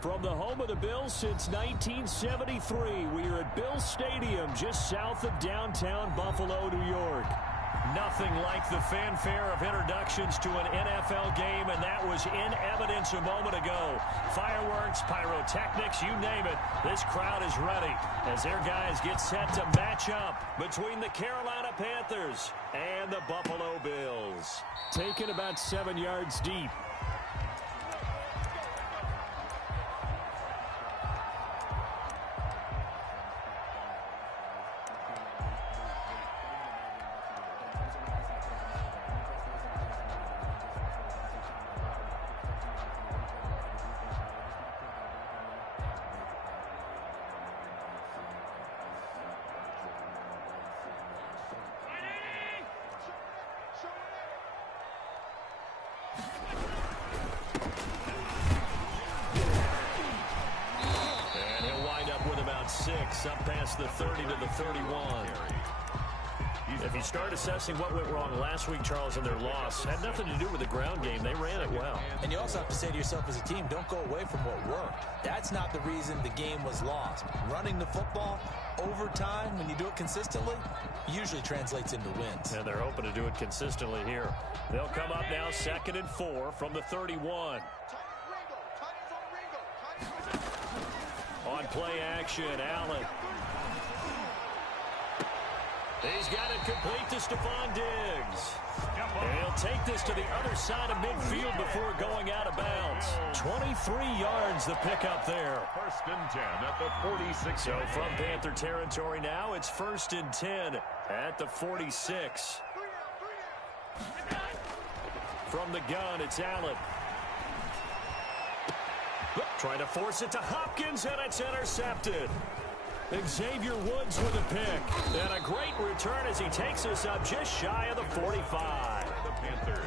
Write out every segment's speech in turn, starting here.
From the home of the Bills since 1973, we are at Bills Stadium just south of downtown Buffalo, New York. Nothing like the fanfare of introductions to an NFL game, and that was in evidence a moment ago. Fireworks, pyrotechnics, you name it, this crowd is ready as their guys get set to match up between the Carolina Panthers and the Buffalo Bills. Taken about 7 yards deep. Up past the 30 to the 31. If you start assessing what went wrong last week, Charles, in their loss, had nothing to do with the ground game. They ran it well. And you also have to say to yourself as a team, don't go away from what worked. That's not the reason the game was lost. Running the football over time, when you do it consistently, usually translates into wins. And they're hoping to do it consistently here. They'll come up now 2nd and 4 from the 31. On play action, Allen. He's got it complete to Stephon Diggs. And he'll take this to the other side of midfield before going out of bounds. 23 yards the pickup there. 1st and 10 at the 46. So from Panther territory now, it's 1st and 10 at the 46. From the gun, it's Allen. Trying to force it to Hopkins, and it's intercepted. Xavier Woods with a pick. And a great return as he takes us up just shy of the 45. The Panthers.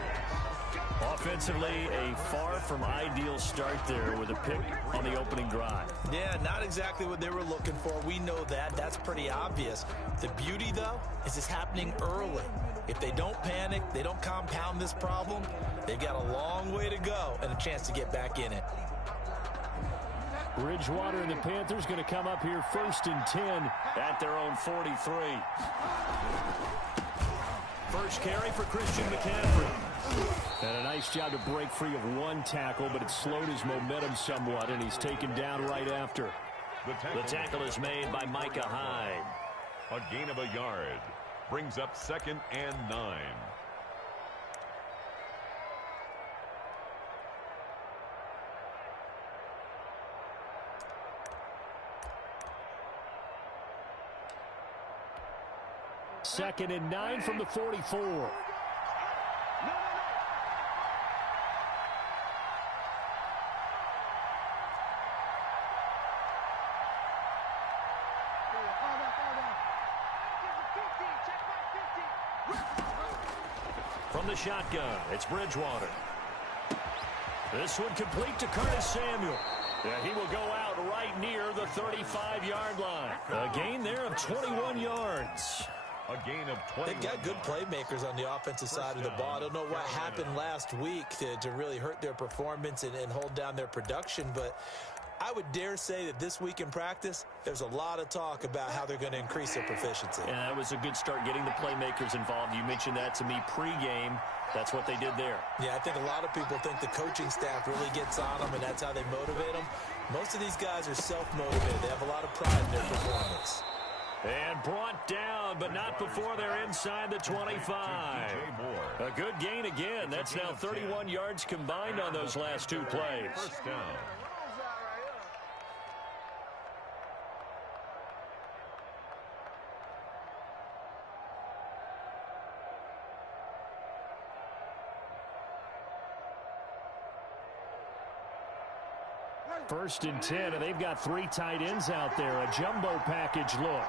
Offensively, a far from ideal start there with a pick on the opening drive. Yeah, not exactly what they were looking for. We know that. That's pretty obvious. The beauty, though, is it's happening early. If they don't panic, they don't compound this problem, they've got a long way to go and a chance to get back in it. Bridgewater and the Panthers going to come up here 1st and 10 at their own 43. First carry for Christian McCaffrey. And a nice job to break free of one tackle, but it slowed his momentum somewhat, and he's taken down right after. The tackle is made by Micah Hyde. A gain of a yard. Brings up 2nd and 9. Second and 9 from the 44. From the shotgun, it's Bridgewater. This one complete to Curtis Samuel. Yeah, he will go out right near the 35-yard line. A gain there of 21 yards. A gain of 20. They've got good playmakers on the offensive side of the ball. I don't know what happened last week to really hurt their performance and hold down their production, but I would dare say that this week in practice, there's a lot of talk about how they're going to increase their proficiency. And that was a good start getting the playmakers involved. You mentioned that to me pregame. That's what they did there. Yeah, I think a lot of people think the coaching staff really gets on them, and that's how they motivate them. Most of these guys are self-motivated. They have a lot of pride in their performance. And brought down, but not before they're inside the 25. A good gain again. That's now 31 yards combined on those last two plays. First down. First and 10, and they've got 3 tight ends out there. A jumbo package look.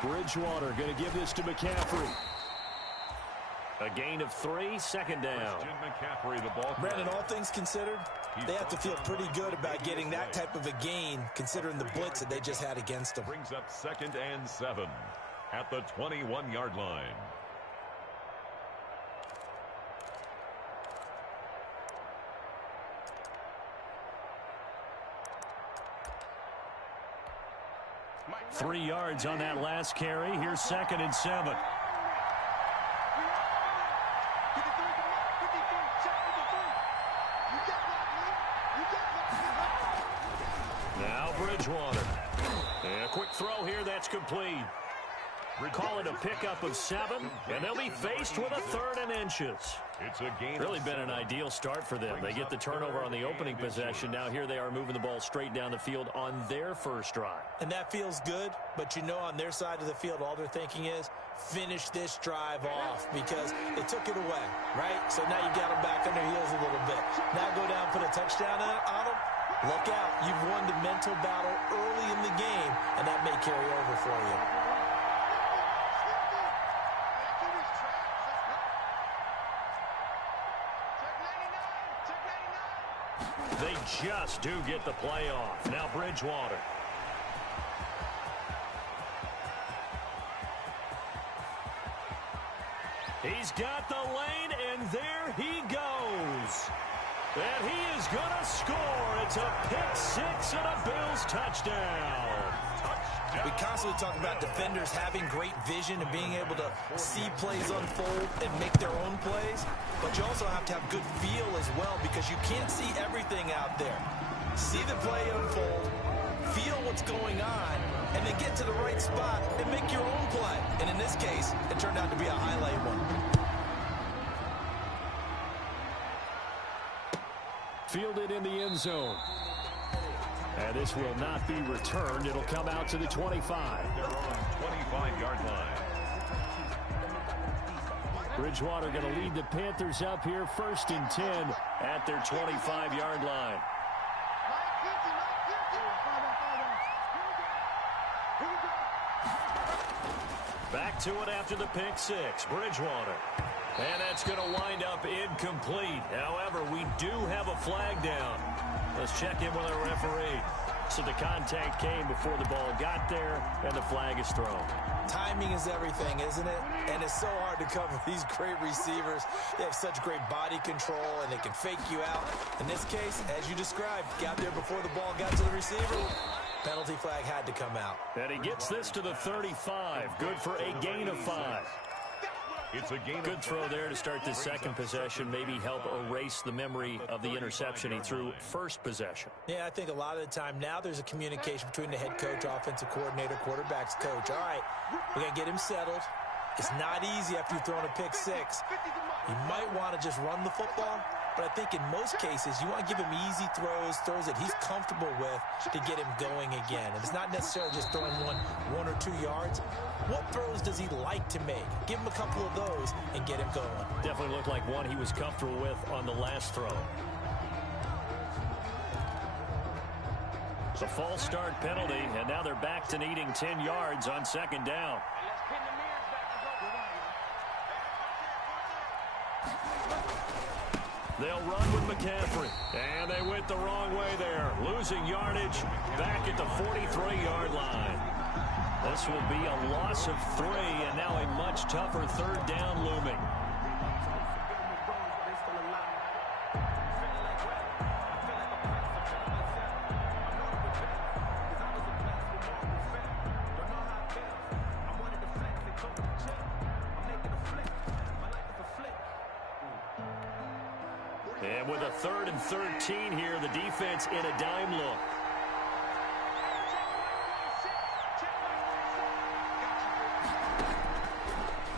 Bridgewater going to give this to McCaffrey. A gain of 3, second down. McCaffrey, the ball. Brandon, all things considered, they have to feel pretty good about getting that type of a gain, considering the blitz that they just had against them. Brings up 2nd and 7. at the 21-yard line. Three yards on that last carry. Here's 2nd and 7. Now Bridgewater. And a quick throw here. That's complete. Call it a pickup of 7, and they'll be faced with a 3rd and inches. It's a gain. Really been an ideal start for them. They get the turnover on the opening possession. Now here they are moving the ball straight down the field on their first drive. And that feels good, but you know on their side of the field, all they're thinking is finish this drive off because they took it away, right? So now you got them back on their heels a little bit. Now go down, put a touchdown on them. Look out. You've won the mental battle early in the game, and that may carry over for you. They just do get the play off. Now Bridgewater. He's got the lane, and there he goes. And he is going to score. It's a pick-6 and a Bills touchdown. We constantly talk about defenders having great vision and being able to see plays unfold and make their own plays. But you also have to have good feel as well because you can't see everything out there. See the play unfold, feel what's going on, and then get to the right spot and make your own play. And in this case, it turned out to be a highlight one. Fielded in the end zone. And this will not be returned. It'll come out to the 25. They're on 25-yard line. Bridgewater going to lead the Panthers up here 1st and 10 at their 25-yard line. Back to it after the pick-6. Bridgewater. And that's going to wind up incomplete. However, we do have a flag down. Let's check in with our referee. So the contact came before the ball got there, and the flag is thrown. Timing is everything, isn't it? And it's so hard to cover these great receivers. They have such great body control, and they can fake you out. In this case, as you described, got there before the ball got to the receiver. Penalty flag had to come out. And he gets this to the 35. Good for a gain of 5. It's a gain. Good throw there to start this second possession. Maybe help erase the memory of the interception he threw first possession. Yeah, I think a lot of the time now there's a communication between the head coach, offensive coordinator, quarterback's coach. All right, we got to get him settled. It's not easy after you've thrown a pick-6. You might want to just run the football, but I think in most cases you want to give him easy throws that he's comfortable with to get him going again. And it's not necessarily just throwing one or 2 yards. What throws does he like to make? Give him a couple of those and get him going. Definitely looked like one he was comfortable with on the last throw. The false start penalty, and now they're back to needing 10 yards on 2nd down. They'll run with McCaffrey, and they went the wrong way there. Losing yardage back at the 43-yard line. This will be a loss of 3, and now a much tougher 3rd down looming. And with a 3rd and 13 here, the defense in a dime look.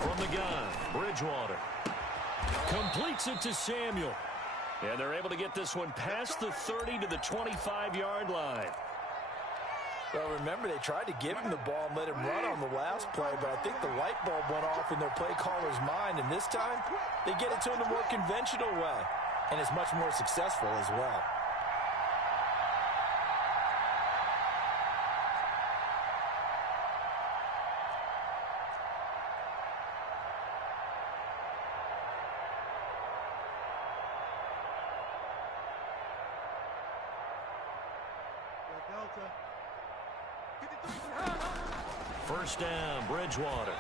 From the gun, Bridgewater completes it to Samuel. And they're able to get this one past the 30 to the 25-yard line. Well, remember, they tried to give him the ball and let him run on the last play, but I think the light bulb went off in their play caller's mind, and this time they get it to him the more conventional way, and it's much more successful as well. First down, Bridgewater.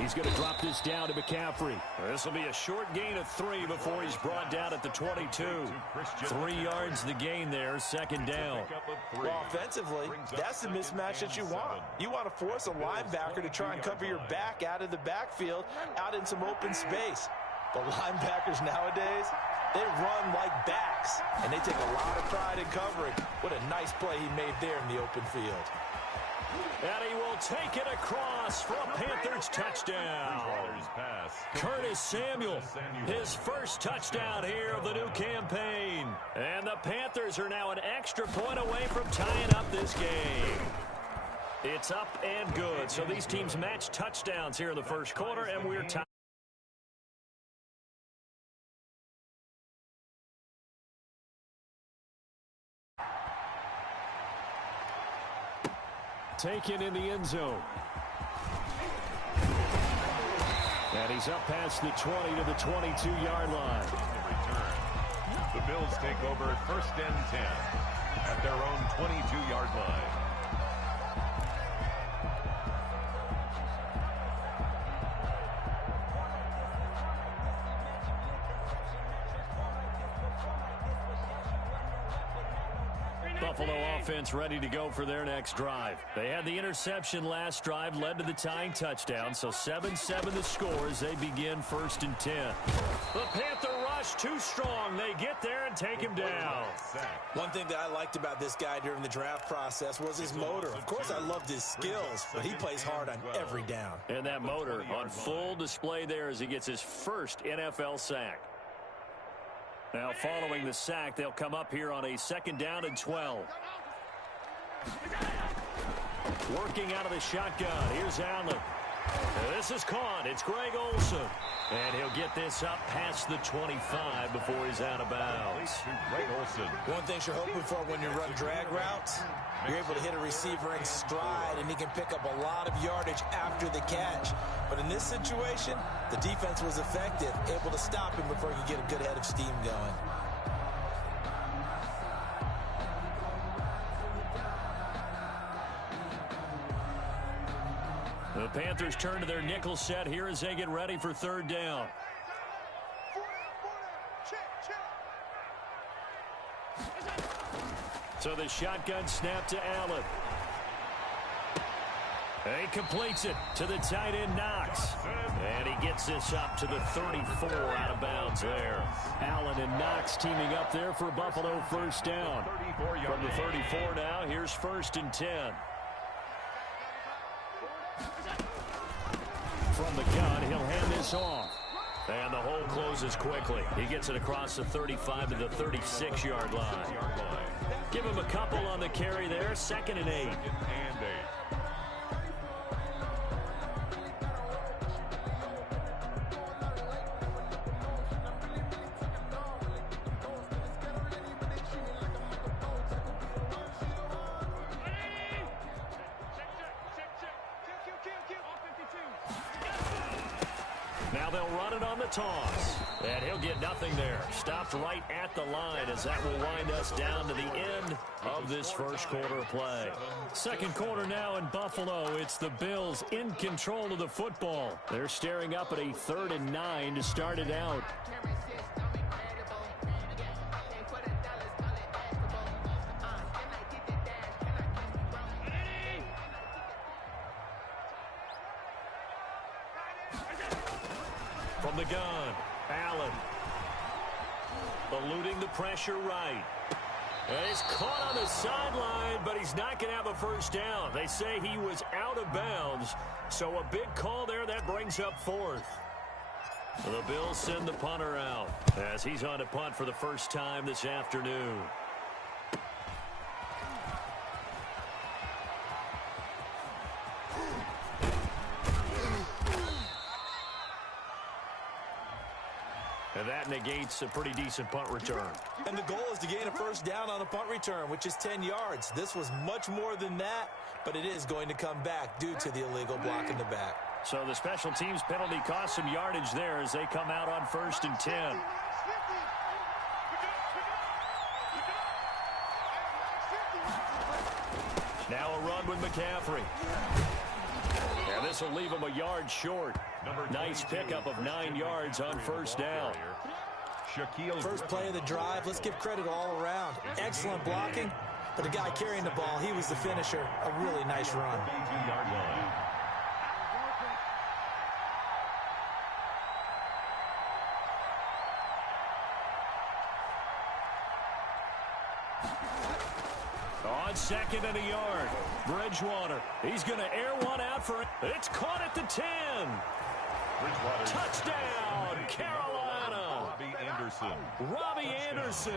He's going to drop this down to McCaffrey. This will be a short gain of 3 before he's brought down at the 22. 3 yards the gain there, second down. Well, offensively, that's the mismatch that you want. You want to force a linebacker to try and cover your back out of the backfield, out in some open space. The linebackers nowadays, they run like backs, and they take a lot of pride in covering. What a nice play he made there in the open field. And he will take it across for a Panthers touchdown. Curtis Samuel, his first touchdown here of the new campaign. And the Panthers are now an extra point away from tying up this game. It's up and good. So these teams match touchdowns here in the first quarter, and we're tied. Taken in the end zone. And he's up past the 20 to the 22-yard line. The Bills take over first and 10 at their own 22-yard line. Buffalo offense ready to go for their next drive. They had the interception last drive, led to the tying touchdown. So 7-7 the score as they begin first and 10. The Panther rush too strong. They get there and take him down. One thing that I liked about this guy during the draft process was his motor. Of course, I loved his skills, but he plays hard on every down. And that motor on full display there as he gets his first NFL sack. Now, following the sack, they'll come up here on a second down and 12. Working out of the shotgun. Here's Allen. This is caught. It's Greg Olsen. And he'll get this up past the 25 before he's out of bounds. Greg Olsen. One thing you're hoping for when you run drag routes, you're able to hit a receiver in stride, and he can pick up a lot of yardage after the catch. But in this situation, the defense was effective, able to stop him before he could get a good head of steam going. The Panthers turn to their nickel set here as they get ready for third down. So the shotgun snap to Allen. He completes it to the tight end Knox. And he gets this up to the 34 out of bounds there. Allen and Knox teaming up there for Buffalo first down. From the 34 now, here's first and 10. From the gun, he'll hand this off. And the hole closes quickly. He gets it across the 35 to the 36-yard line. Give him a couple on the carry there. Second and 8. Now they'll run it on the toss. And he'll get nothing there. Stopped right at the line as that will wind us down to the end of this first quarter of play. Second quarter now in Buffalo. It's the Bills in control of the football. They're staring up at a 3rd and 9 to start it out. From the gun, Allen. Eluding the pressure right. And he's caught on the sideline, but he's not going to have a first down. They say he was out of bounds, so a big call there that brings up 4th. The Bills send the punter out as he's on to punt for the first time this afternoon. And that negates a pretty decent punt return. And the goal is to gain a first down on a punt return, which is 10 yards. This was much more than that, but it is going to come back due to the illegal block in the back. So the special teams penalty cost some yardage there as they come out on first and 10. Now a run with McCaffrey. And this will leave him a yard short. Nice pickup of 9 yards on first down. First play of the drive. Let's give credit all around. Excellent blocking. But the guy carrying the ball, he was the finisher. A really nice run. On second and a yard, Bridgewater. He's going to air one out for it. It's caught at the 10. Touchdown, Carolina. Robbie Anderson,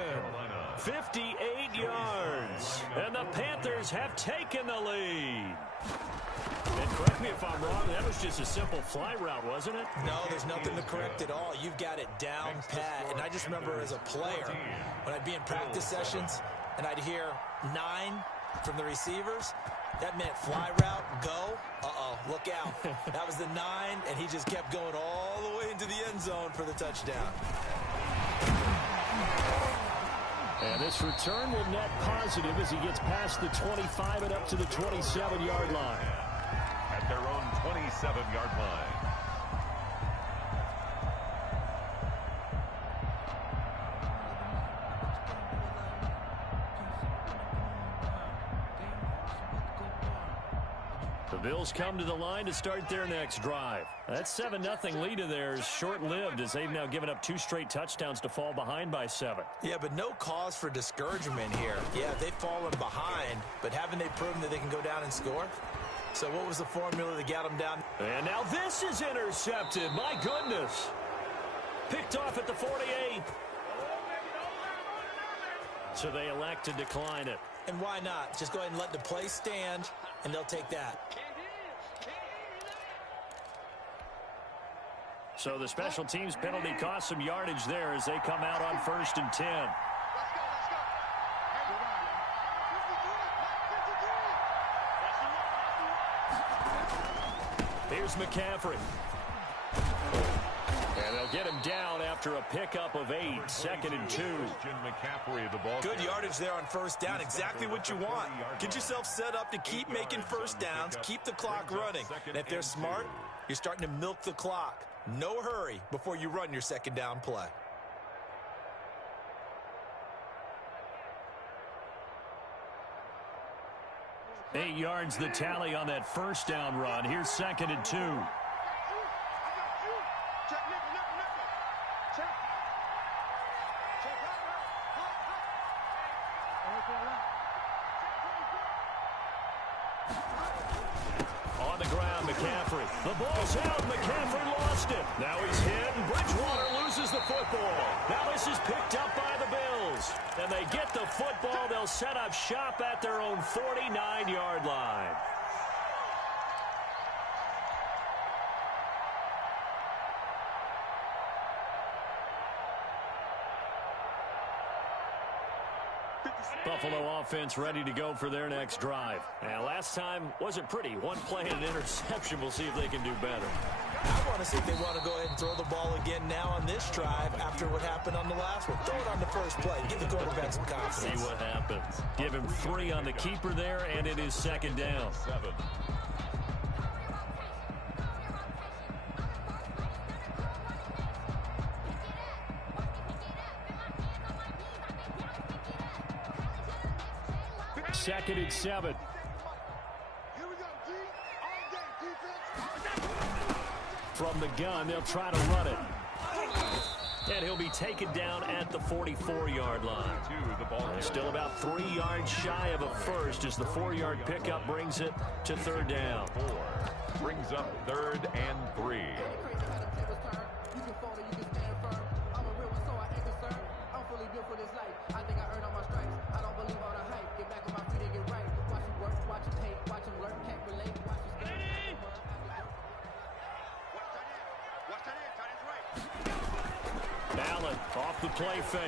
58 yards. And the Panthers have taken the lead. And correct me if I'm wrong, that was just a simple fly route, wasn't it? No, there's nothing to correct at all. You've got it down pat. And I just remember as a player, when I'd be in practice sessions, and I'd hear 9 from the receivers, that meant fly route, go. Uh-oh, look out. That was the 9, and he just kept going all the way into the end zone for the touchdown. And this return will net positive as he gets past the 25 and up to the 27-yard line. At their own 27-yard line. The Bills come to the line to start their next drive. That 7-0 lead of theirs is short-lived as they've now given up 2 straight touchdowns to fall behind by 7. Yeah, but no cause for discouragement here. Yeah, they've fallen behind, but haven't they proven that they can go down and score? So what was the formula that got them down? And now this is intercepted. My goodness. Picked off at the 48. So they elect to decline it. And why not? Just go ahead and let the play stand, and they'll take that. So the special teams penalty cost some yardage there as they come out on 1st and 10. Here's McCaffrey. And they'll get him down after a pickup of 8, 2nd and 2. Good yardage there on first down. Exactly what you want. Get yourself set up to keep making first downs, keep the clock running. And if they're smart, you're starting to milk the clock. No hurry before you run your second down play. Eight yards the tally on that first down run. Here's 2nd and 2. On the ground, McCaffrey. The ball's out. McCaffrey lost it. Now he's hit, and Bridgewater loses the football. Now this is picked up by the Bills. And they get the football. They'll set up shop at their own 49-yard line. Buffalo offense ready to go for their next drive. And last time wasn't pretty. One play and an interception. We'll see if they can do better. I want to see if they want to go ahead and throw the ball again now on this drive after what happened on the last one. Throw it on the first play. Give the quarterback some confidence. See what happens. Give him 3 on the keeper there, and it is 2nd down. 7. Second and 7. From the gun, they'll try to run it. And he'll be taken down at the 44-yard line. Still about 3 yards shy of a first as the 4-yard pickup brings it to 3rd down. Brings up 3rd and 3. Allen off the play fake.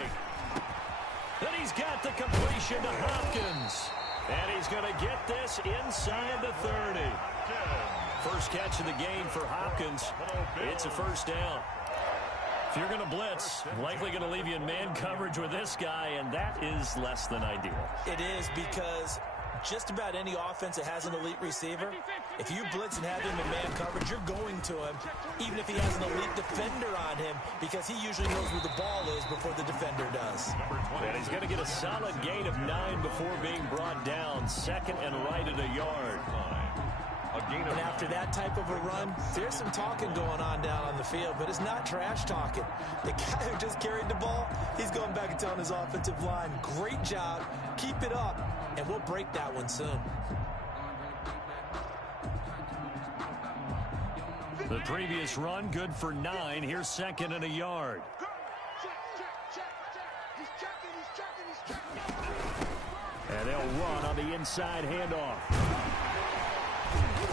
Then he's got the completion to Hopkins. And he's going to get this inside the 30. First catch of the game for Hopkins. It's a first down. If you're going to blitz, likely going to leave you in man coverage with this guy, and that is less than ideal. It is, because just about any offense that has an elite receiver, if you blitz and have him in man coverage, you're going to him, even if he has an elite defender on him, because he usually knows where the ball is before the defender does. And he's going to get a solid gain of 9 before being brought down. Second and right at a yard. And after that type of a run, there's some talking going on down on the field, but it's not trash talking. The guy who just carried the ball, he's going back and telling his offensive line, great job, keep it up, and we'll break that one soon. The previous run, good for 9. Here's second and a yard. And they'll run on the inside handoff.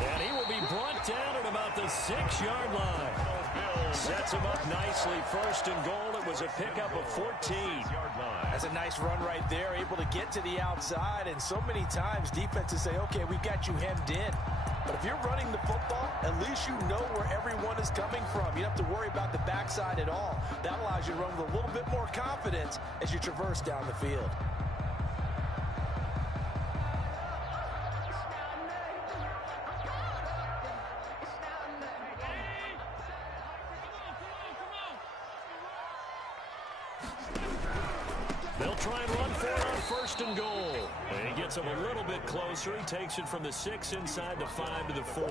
And he will be brought down at about the 6-yard line. Sets him up nicely. First and goal. It was a pickup of 14. That's a nice run right there, able to get to the outside. And so many times defenses say, okay, we've got you hemmed in. But if you're running the football, at least you know where everyone is coming from. You don't have to worry about the backside at all. That allows you to run with a little bit more confidence as you traverse down the field. They'll try and run for it on first and goal. And he gets him a little bit closer. He takes it from the 6 inside the 5 to the 4.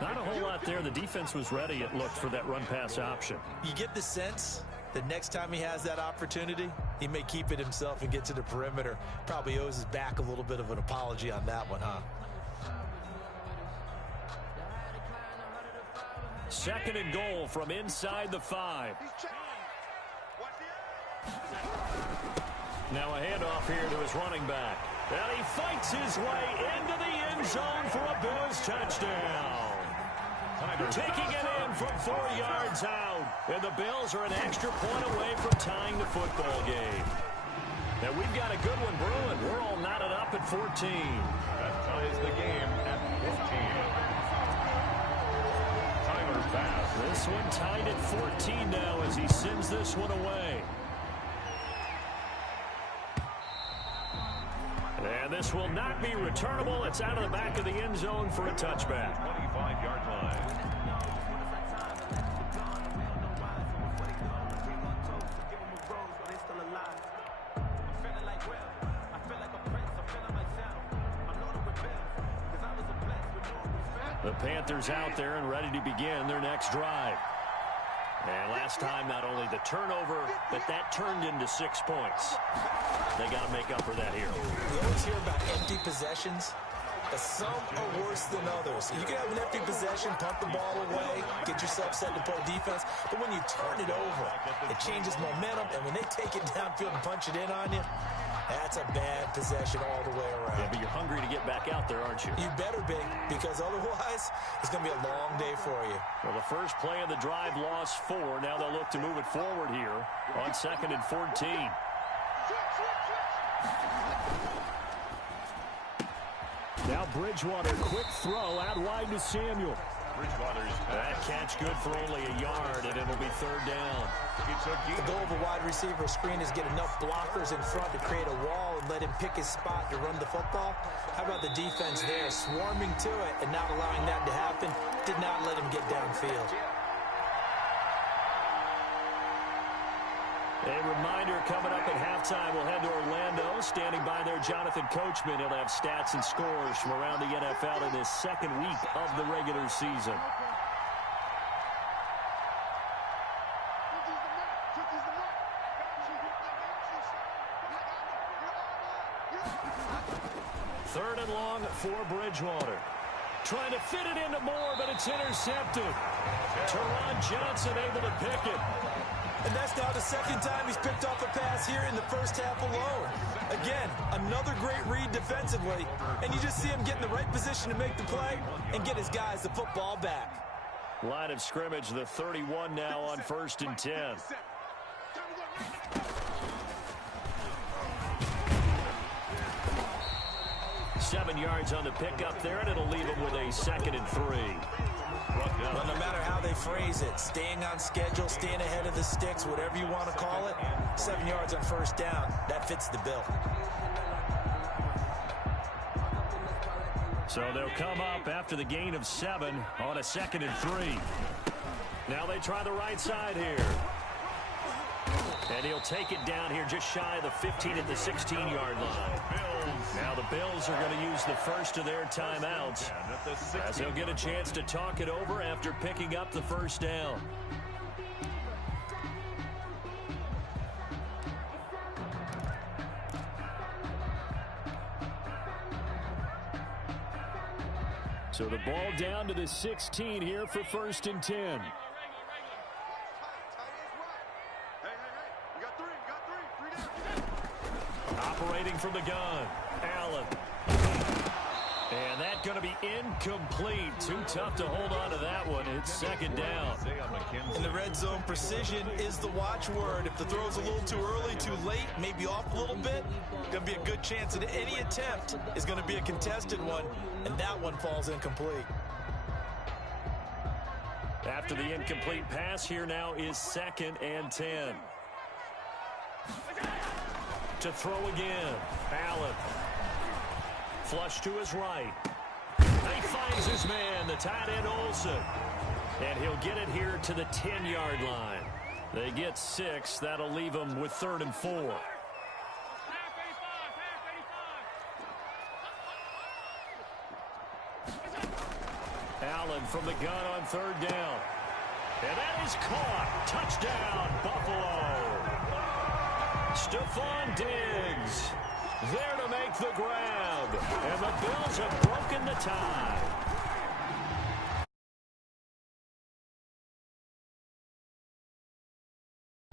Not a whole lot there. The defense was ready, it looked, for that run-pass option. You get the sense that next time he has that opportunity, he may keep it himself and get to the perimeter. Probably owes his back a little bit of an apology on that one, huh? Second and goal from inside the 5. Now a handoff here to his running back. And he fights his way into the end zone for a Bills touchdown. Taking it in from 4 yards out. And the Bills are an extra point away from tying the football game. Now we've got a good one brewing. We're all knotted up at 14. That ties the game at 14. Timer's pass. This one tied at 14 now as he sends this one away. And this will not be returnable. It's out of the back of the end zone for a touchback. 25-yard line. The Panthers out there and ready to begin their next drive. And last time, not only the turnover, but that turned into 6 points. They got to make up for that here. We always hear about empty possessions, but some are worse than others. You can have an empty possession, punt the ball away, get yourself set to play defense, but when you turn it over, it changes momentum, and when they take it downfield and punch it in on you, that's a bad possession all the way around. Yeah, but you're hungry to get back out there, aren't you? You better be, because otherwise, it's going to be a long day for you. Well, the first play of the drive lost 4. Now they'll look to move it forward here on 2nd and 14. Now Bridgewater, quick throw out wide to Samuel. Bridgewater's That catch good for only a yard, and it'll be 3rd down. The goal of a wide receiver screen is get enough blockers in front to create a wall and let him pick his spot to run the football. How about the defense there, swarming to it and not allowing that to happen? Did not let him get downfield. A reminder coming up at halftime, we'll head to Orlando. Standing by there, Jonathan Coachman. He'll have stats and scores from around the NFL in his 2nd week of the regular season. Third and long for Bridgewater. Trying to fit it into Moore, but it's intercepted. Teron Johnson able to pick it. And that's now the 2nd time he's picked off a pass here in the first half alone. Again, another great read defensively. And you just see him get in the right position to make the play and get his guys the football back. Line of scrimmage, the 31 now on 1st and 10. Seven yards on the pickup there, and it'll leave him with a 2nd and 3. Well, no matter how they phrase it, staying on schedule, staying ahead of the sticks, whatever you want to call it, 7 yards on 1st down, that fits the bill. So they'll come up after the gain of 7 on a 2nd and 3. Now they try the right side here. And he'll take it down here just shy of the 15 at the 16-yard line. Now the Bills are going to use the first of their timeouts as they'll get a chance to talk it over after picking up the first down. So the ball down to the 16 here for 1st and 10. Operating from the gun, Allen. And that's going to be incomplete. Too tough to hold on to that one. It's 2nd down. In the red zone, precision is the watchword. If the throw's a little too early, too late, maybe off a little bit, going to be a good chance that any attempt is going to be a contested one, and that one falls incomplete. After the incomplete pass, here now is 2nd and 10. To throw again, Allen. Flush to his right. He finds his man, the tight end Olsen. And he'll get it here to the 10-yard line. They get 6. That'll leave them with 3rd and 4. Allen from the gun on 3rd down. And that is caught. Touchdown, Buffalo. Stephon Diggs there to make the grab. And the Bills have broken the tie.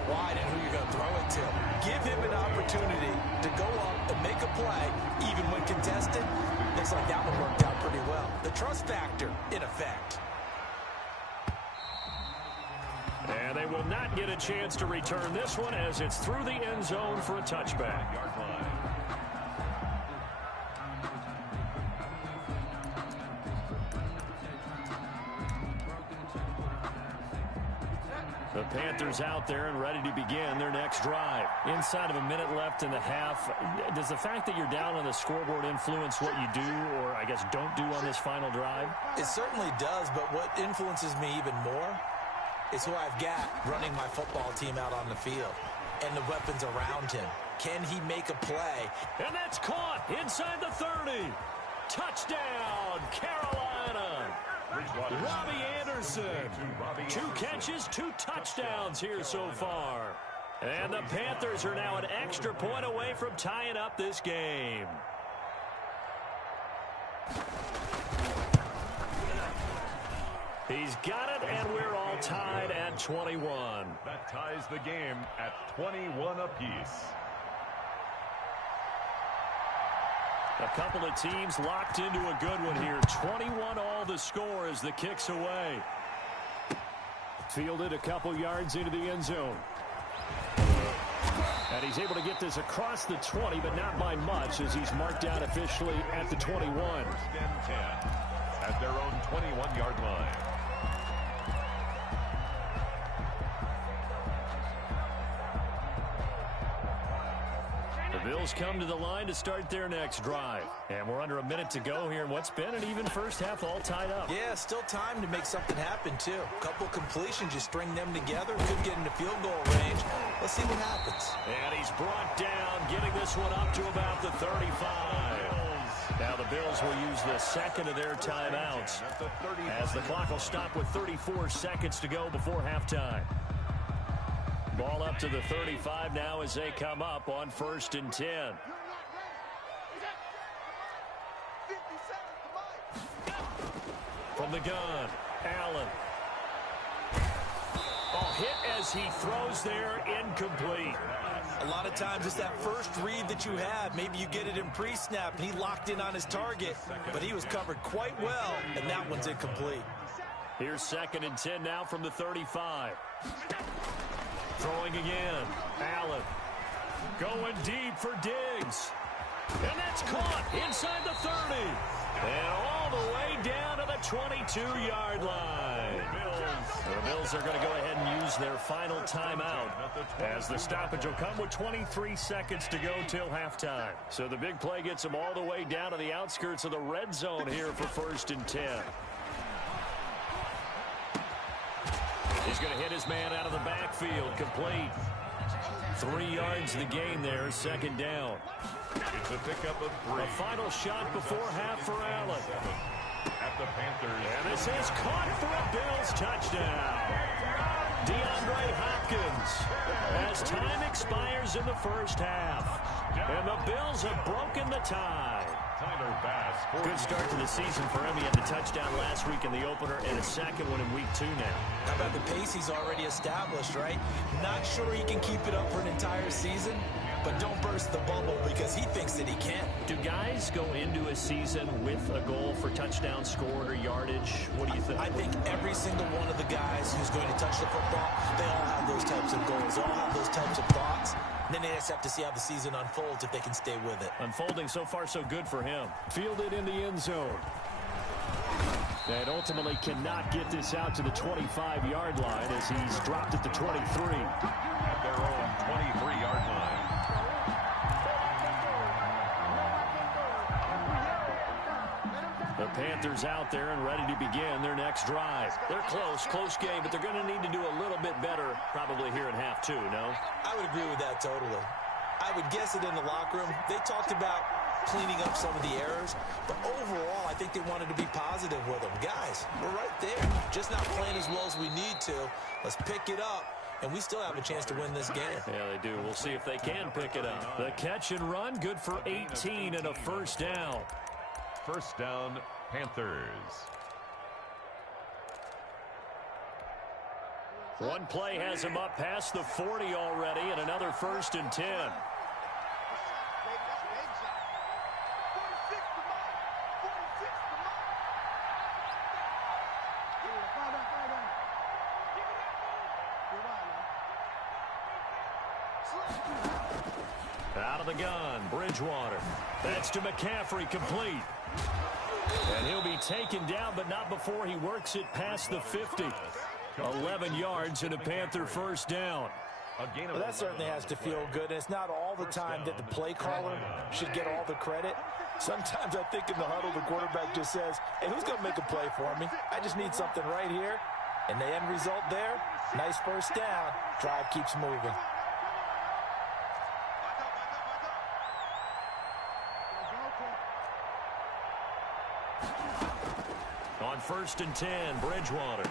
Wide and who you're going to throw it to. Give him an opportunity to go up and make a play, even when contested. Looks like that one worked out pretty well. The trust factor, in effect. And they will not get a chance to return this one as it's through the end zone for a touchback. The Panthers out there and ready to begin their next drive. Inside of a minute left in the half, does the fact that you're down on the scoreboard influence what you do or, I guess, don't do on this final drive? It certainly does, but what influences me even more is who I've got running my football team out on the field and the weapons around him. Can he make a play? And that's caught inside the 30. Touchdown, Carolina. Robbie Anderson. 2 catches, 2 touchdowns here so far. And the Panthers are now an extra point away from tying up this game. He's got it, and we're all tied at 21. That ties the game at 21 apiece. A couple of teams locked into a good one here. 21 all the score as the kick's away. Fielded a couple yards into the end zone. And he's able to get this across the 20, but not by much as he's marked out officially at the 21. 1st and 10 at their own 21-yard line. The Bills come to the line to start their next drive. And we're under a minute to go here in what's been an even first half, all tied up. Yeah, still time to make something happen, too. A couple completions, you string them together, could get into field goal range. Let's see what happens. And he's brought down, getting this one up to about the 35. Now the Bills will use the 2nd of their timeouts as the clock will stop with 34 seconds to go before halftime. Ball up to the 35 now as they come up on 1st and 10. From the gun, Allen. Oh, hit as he throws there, incomplete. A lot of times it's that first read that you have. Maybe you get it in pre-snap, and he locked in on his target, but he was covered quite well, and that one's incomplete. Here's 2nd and 10 now from the 35. Throwing again, Allen. Going deep for Diggs. And that's caught inside the 30. And all the way down to the 22-yard line. The Bills are going to go ahead and use their final timeout, as the stoppage will come with 23 seconds to go till halftime. So the big play gets them all the way down to the outskirts of the red zone here for 1st and 10. He's going to hit his man out of the backfield, complete. 3 yards the gain there, 2nd down. It's a pickup of 3. A final shot before half for Allen. At the Panthers. And this is caught for a Bills touchdown. DeAndre Hopkins, as time expires in the first half. And the Bills have broken the tie. Tyler Bass. Good start to the season for him. He had the touchdown last week in the opener and a second one in week 2 now. How about the pace he's already established, right? Not sure he can keep it up for an entire season, but don't burst the bubble because he thinks that he can. Do guys go into a season with a goal for touchdown scored or yardage? What do you think? I think every single one of the guys who's going to touch the football, they all have those types of goals. They all have those types of thoughts. And then they just have to see how the season unfolds if they can stay with it. Unfolding so far so good for him. Fielded in the end zone. And ultimately cannot get this out to the 25-yard line as he's dropped at the 23. At their own 23-yard line. The Panthers out there and ready to begin their next drive. They're close game, but they're going to need to do a little bit better probably here in half 2, no? I would agree with that totally. I would guess it in the locker room. They talked about cleaning up some of the errors, but overall, I think they wanted to be positive with them. Guys, we're right there. Just not playing as well as we need to. Let's pick it up, and we still have a chance to win this game. Yeah, they do. We'll see if they can pick it up. The catch and run, good for 18 and a 1st down. 1st down, Panthers. One play has him up past the 40 already, and another 1st and 10. Out of the gun, Bridgewater. That's to McCaffrey, complete. And he'll be taken down, but not before he works it past the 50. 11 yards and a Panther 1st down. Well, that certainly has to feel good. It's not all the time that the play caller should get all the credit. Sometimes I think in the huddle, the quarterback just says, hey, who's going to make a play for me? I just need something right here. And the end result there, nice 1st down. Drive keeps moving. On 1st and 10, Bridgewater.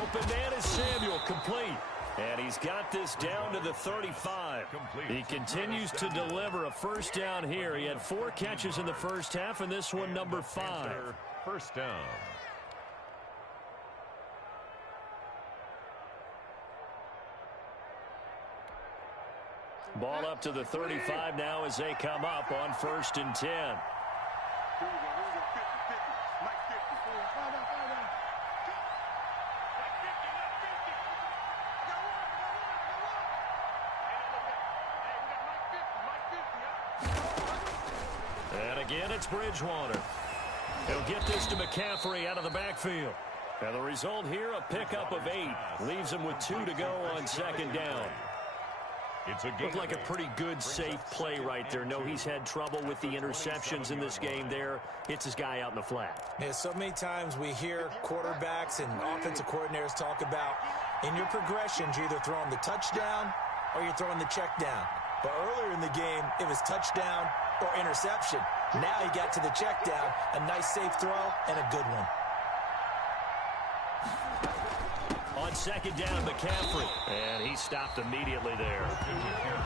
Open man is Samuel, complete. And he's got this down to the 35. He continues to deliver a 1st down here. He had 4 catches in the first half, and this one number 5. 1st down. Ball up to the 35 now as they come up on 1st and 10. And again, it's Bridgewater. He'll get this to McCaffrey out of the backfield. And the result here, a pickup of 8. Leaves him with 2 to go on 2nd down. Looked like a pretty good, safe play right there. No, he's had trouble with the interceptions in this game there. Hits his guy out in the flat. Yeah, so many times we hear quarterbacks and offensive coordinators talk about in your progressions, you're either throwing the touchdown or you're throwing the check down. But earlier in the game, it was touchdown or interception. Now he got to the check down, a nice safe throw and a good one. On 2nd down, McCaffrey. And he stopped immediately there.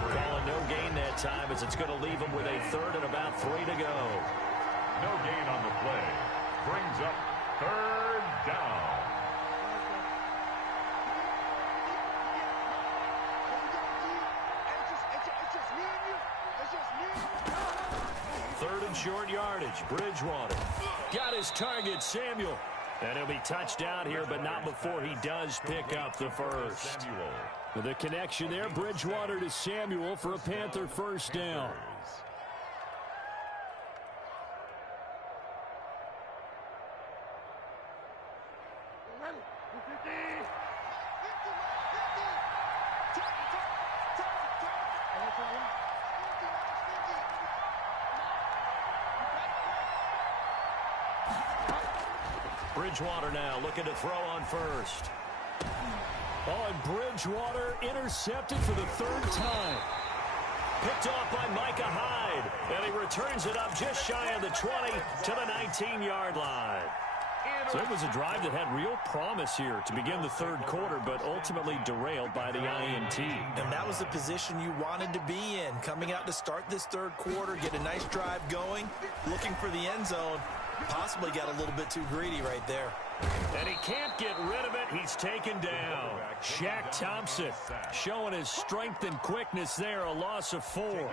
Calling no gain that time as it's going to leave him with a 3rd and about 3 to go. No gain on the play. Brings up 3rd down. Third and short yardage. Bridgewater. Got his target, Samuel. And he'll be touched down here, but not before he does pick up the 1st. The connection there, Bridgewater to Samuel for a Panther 1st down. Bridgewater now looking to throw on first. Oh, and Bridgewater intercepted for the third time. Picked off by Micah Hyde. And he returns it up just shy of the 20 to the 19-yard line. So it was a drive that had real promise here to begin the third quarter, but ultimately derailed by the INT. And that was the position you wanted to be in. Coming out to start this third quarter, get a nice drive going, looking for the end zone. Possibly got a little bit too greedy right there. And he can't get rid of it. He's taken down. Shaq Thompson showing his strength and quickness there, a loss of 4.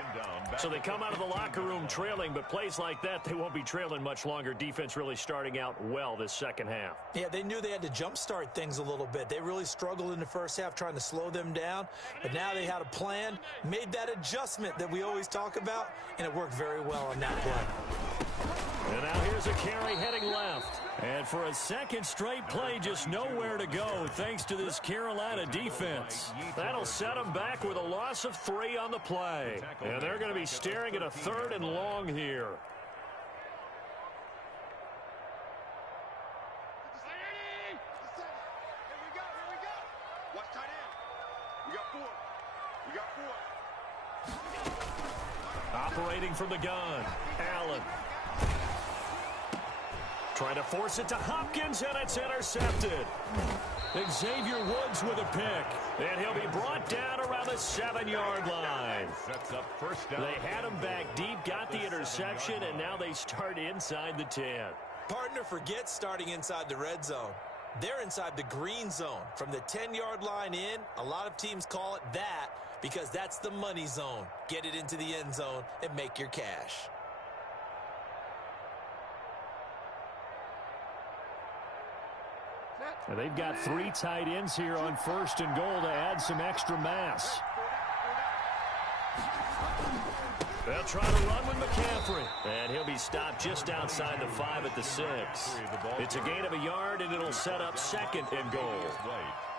So they come out of the locker room trailing, but plays like that, they won't be trailing much longer. Defense really starting out well this second half. Yeah, they knew they had to jumpstart things a little bit. They really struggled in the first half trying to slow them down, but now they had a plan, made that adjustment that we always talk about, and it worked very well on that play. And now here's a carry heading left. And for a second straight play, just nowhere to go thanks to this Carolina defense. That'll set them back with a loss of 3 on the play. And they're going to be staring at a 3rd and long here. Operating from the gun, Allen. Trying to force it to Hopkins, and it's intercepted. Xavier Woods with a pick. And he'll be brought down around the 7-yard line. They had him back deep, got the interception, and now they start inside the 10. Partner forgets starting inside the red zone. They're inside the green zone. From the 10-yard line in, a lot of teams call it that because that's the money zone. Get it into the end zone and make your cash. Now they've got 3 tight ends here on 1st and goal to add some extra mass. They'll try to run with McCaffrey. And he'll be stopped just outside the 5 at the 6. It's a gain of a yard, and it'll set up 2nd and goal.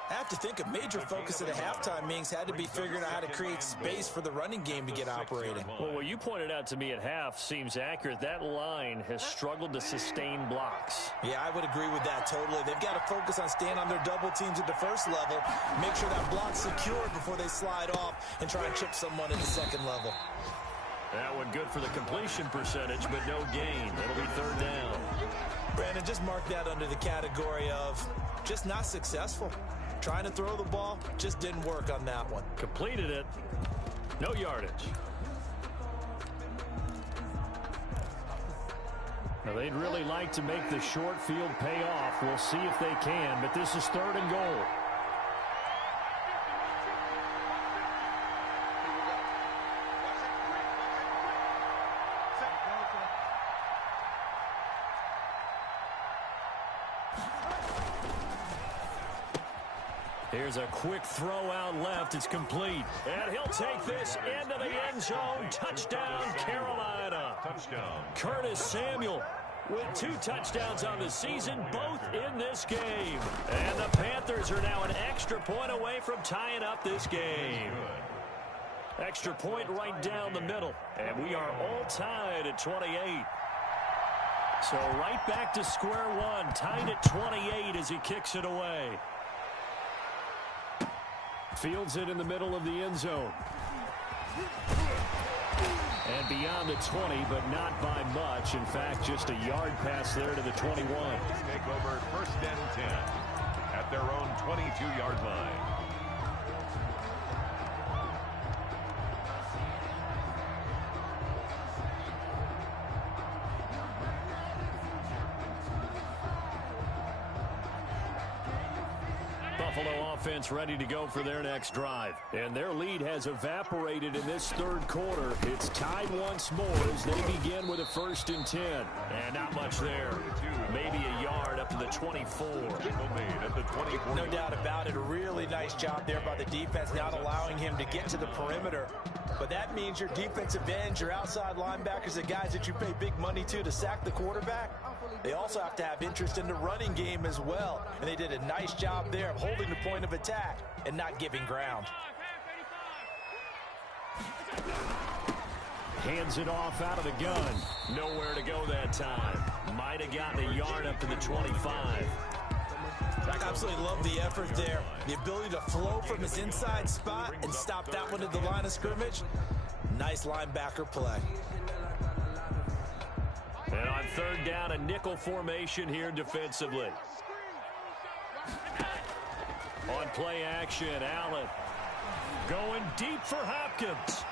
I have to think a major focus of the halftime meetings had to be figuring out how to create space for the running game to get operating. Well, what you pointed out to me at half seems accurate. That line has struggled to sustain blocks. Yeah, I would agree with that totally. They've got to focus on staying on their double teams at the first level, make sure that block's secured before they slide off and try and chip someone at the second level. That one good for the completion percentage, but no gain. It'll be 3rd down. Brandon, just mark that under the category of just not successful. Trying to throw the ball, just didn't work on that one. Completed it. No yardage. Now, they'd really like to make the short field pay off. We'll see if they can, but this is 3rd and goal. Here's a quick throw out left. It's complete. And he'll take this into the end zone. Touchdown, Carolina. Touchdown. Curtis Samuel with 2 touchdowns on the season, both in this game. And the Panthers are now an extra point away from tying up this game. Extra point right down the middle. And we are all tied at 28. So right back to square one, tied at 28 as he kicks it away. Fields it in the middle of the end zone. And beyond the 20, but not by much. In fact, just a yard pass there to the 21. Take over 1st and 10 at their own 22-yard line. Buffalo offense ready to go for their next drive. And their lead has evaporated in this 3rd quarter. It's tied once more as they begin with a 1st and 10. And not much there. Maybe a yard up to the 24. No doubt about it. A really nice job there by the defense, not allowing him to get to the perimeter. But that means your defensive ends, your outside linebackers, the guys that you pay big money to sack the quarterback, they also have to have interest in the running game as well. And they did a nice job there of holding the point of attack and not giving ground. Hands it off out of the gun. Nowhere to go that time. Might have gotten a yard up to the 25. Absolutely love the effort there. The ability to flow from his inside spot and stop that one at the line of scrimmage. Nice linebacker play. And on third down, a nickel formation here defensively. On play action, Allen. Going deep for Hopkins.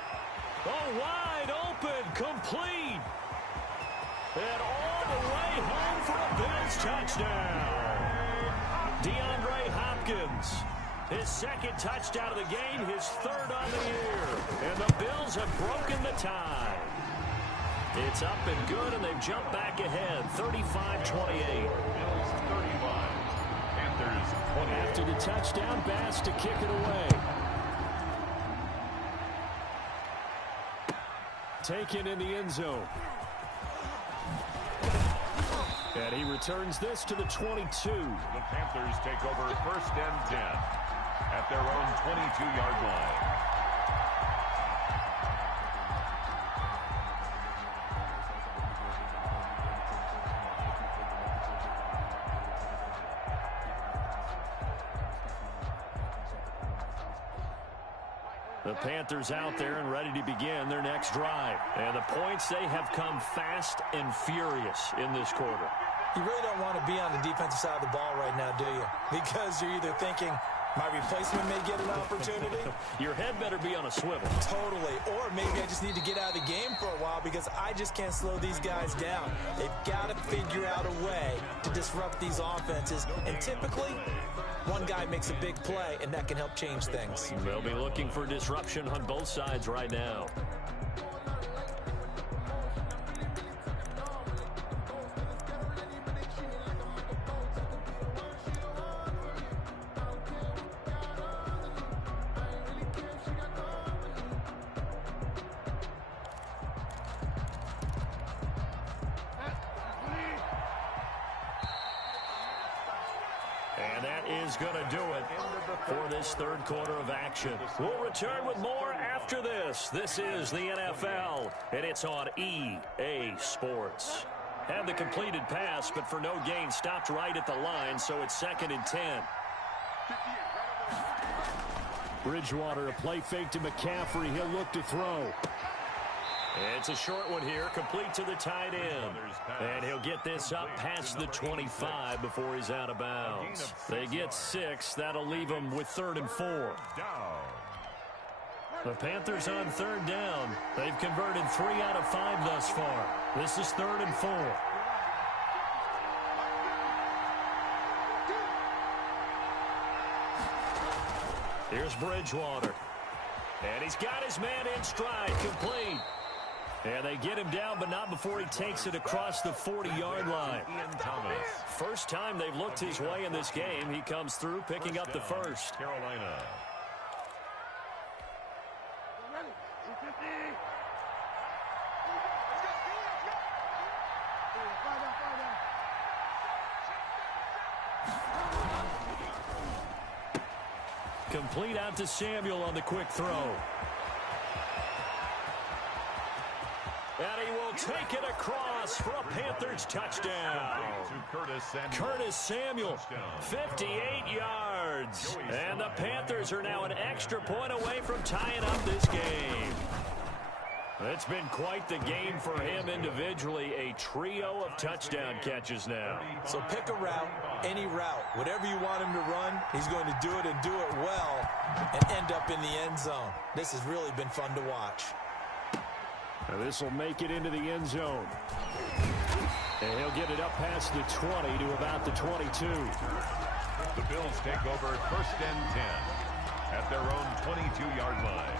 Oh, wide open, complete. And all the way home for a Bills touchdown. DeAndre Hopkins, his second touchdown of the game, his third on the year. And the Bills have broken the tie. It's up and good, and they've jumped back ahead, 35-28. Bills 35, Panthers 20. After the touchdown, Bass to kick it away. Taken in the end zone. And he returns this to the 22. The Panthers take over first and 10 at their own 22-yard line. The Panthers out there and ready to begin their next drive. And the points, they have come fast and furious in this quarter. You really don't want to be on the defensive side of the ball right now, do you? Because you're either thinking, my replacement may get an opportunity. Your head better be on a swivel. Totally. Or maybe I just need to get out of the game for a while because I just can't slow these guys down. They've got to figure out a way to disrupt these offenses. And typically, one guy makes a big play, and that can help change things. They'll be looking for disruption on both sides right now. Going to do it for this third quarter of action. We'll return with more after this. This is the NFL, and it's on EA Sports. Had the completed pass, but for no gain, stopped right at the line, so it's 2nd and 10. Bridgewater, a play fake to McCaffrey. He'll look to throw. It's a short one here, complete to the tight end. And he'll get this up past the 25 before he's out of bounds. They get 6. That'll leave them with 3rd and 4. The Panthers on 3rd down. They've converted 3 out of 5 thus far. This is 3rd and 4. Here's Bridgewater. And he's got his man in stride, complete. And they get him down, but not before he takes it across the 40-yard line. First time they've looked his way in this game. He comes through, picking up the first. Carolina. Complete out to Samuel on the quick throw. And he will take it across for a Panthers touchdown. Curtis Samuel, 58 yards. And the Panthers are now an extra point away from tying up this game. It's been quite the game for him individually. A trio of touchdown catches now. So pick a route, any route. Whatever you want him to run, he's going to do it and do it well and end up in the end zone. This has really been fun to watch. Now this will make it into the end zone. And he'll get it up past the 20 to about the 22. The Bills take over 1st and 10 at their own 22-yard line.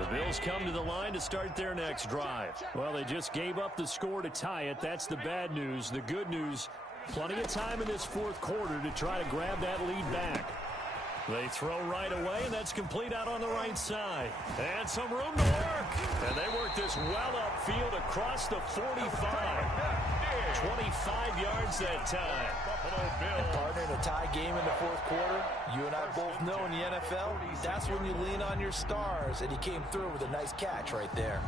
The Bills come to the line to start their next drive. Well, they just gave up the score to tie it. That's the bad news. The good news, Plenty of time in this fourth quarter to try to grab that lead back. They throw right away, and that's complete out on the right side. And some room to work. And they work this well upfield across the 45. 25 yards that time. And partner, in a tie game in the fourth quarter, you and I both know in the NFL, that's when you lean on your stars, and he came through with a nice catch right there.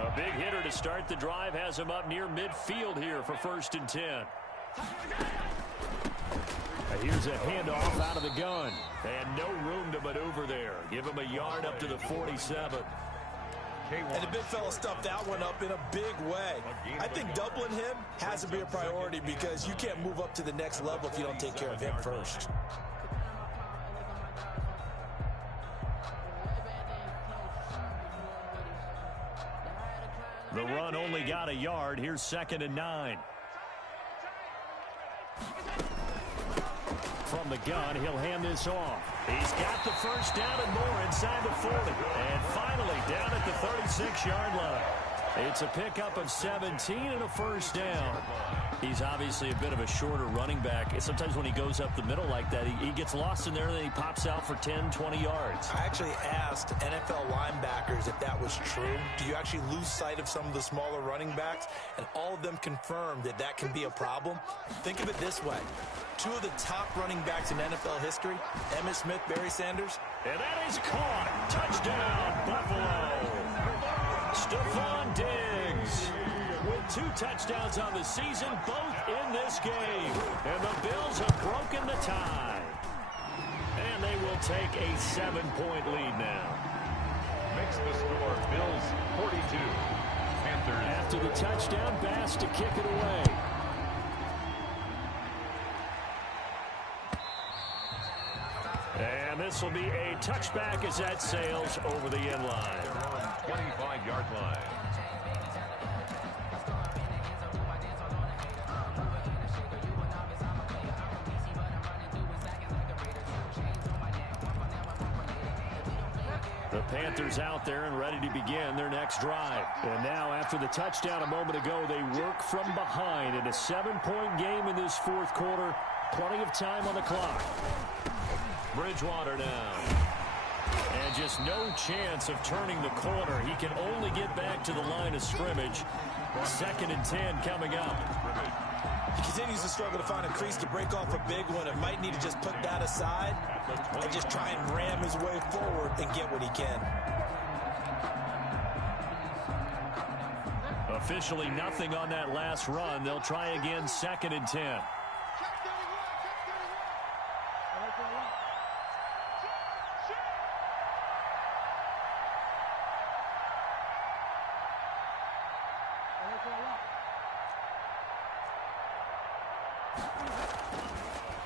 A big hitter to start the drive has him up near midfield here for 1st and 10. Here's a handoff out of the gun. And no room to maneuver there. Give him a yard up to the 47. And the big fella stuffed that one up in a big way. I think doubling him has to be a priority because you can't move up to the next level if you don't take care of him first. The run only got a yard. Here's 2nd and 9. From the gun, he'll hand this off. He's got the first down and more inside the 40. And finally down at the 36-yard line. It's a pickup of 17 and a first down. He's obviously a bit of a shorter running back. And sometimes when he goes up the middle like that, he gets lost in there and then he pops out for 10, 20 yards. I actually asked NFL linebackers if that was true. Do you actually lose sight of some of the smaller running backs? And all of them confirmed that that can be a problem. Think of it this way. 2 of the top running backs in NFL history, Emmitt Smith, Barry Sanders. And that is caught. Touchdown, Buffalo. Stephon Diggs with 2 touchdowns on the season, both in this game. And the Bills have broken the tie. And they will take a 7-point lead now. Makes the score Bills 42. Panthers. After the touchdown, Bass to kick it away. And this will be a touchback as that sails over the end line. 25-yard line. The Panthers out there and ready to begin their next drive. And now, after the touchdown a moment ago, they work from behind in a 7-point game in this fourth quarter. Plenty of time on the clock. Bridgewater now. And just no chance of turning the corner. He can only get back to the line of scrimmage. 2nd and 10 coming up. He continues to struggle to find a crease to break off a big one. It might need to just put that aside and just try and ram his way forward and get what he can. Officially nothing on that last run. They'll try again 2nd and 10.